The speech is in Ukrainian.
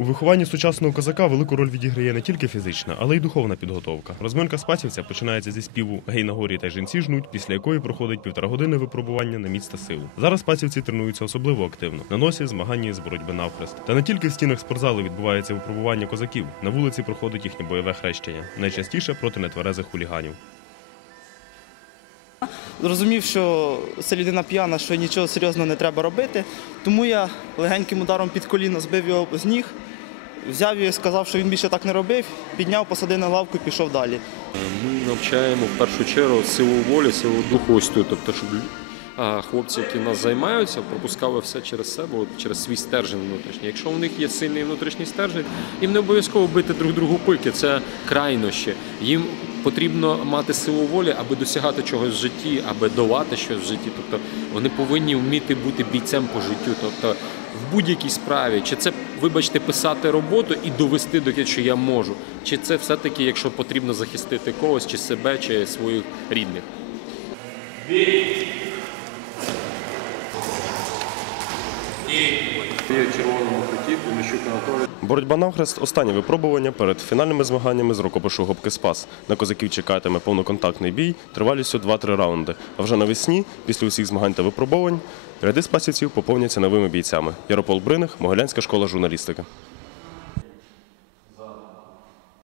У вихованні сучасного козака велику роль відіграє не тільки фізична, але й духовна підготовка. Розминка спасівця починається зі співу Гей на горі та жінці жнуть, після якої проходить півтора години випробування на міць та силу. Зараз спасівці тренуються особливо активно на носі змагання з боротьби навхрест. Та не тільки в стінах спортзалу відбувається випробування козаків. На вулиці проходить їхнє бойове хрещення, найчастіше проти нетверезих хуліганів. Зрозумів, що це людина п'яна, що нічого серйозного не треба робити. Тому я легеньким ударом під коліно збив його з ніг, взяв і сказав, що він більше так не робив, підняв, посадив на лавку і пішов далі. Ми навчаємо в першу чергу силу волі, силу духу ось тут. Тобто, щоб хлопці, які нас займаються, пропускали все через себе, через свій стержень внутрішній. Якщо у них є сильний внутрішній стержень, їм не обов'язково бити друг другу пики. Це крайнощі. Їм потрібно мати силу волі, аби досягати чогось в житті, аби долати щось в житті. Тобто вони повинні вміти бути бійцем по життю. Тобто в будь-якій справі, чи це, вибачте, писати роботу і довести до що я можу, чи це все-таки, якщо потрібно захистити когось, чи себе, чи своїх рідних. Є в червоному куті, Поміщук Анатолій. Боротьба навхрест останнє випробування перед фінальними змаганнями з рукопишу Гопки Спас. На козаків чекатиме повноконтактний бій тривалістю 2-3 раунди. А вже навесні, після усіх змагань та випробувань, ряди спасівців поповняться новими бійцями. Яропол Бриних, Могилянська школа журналістики.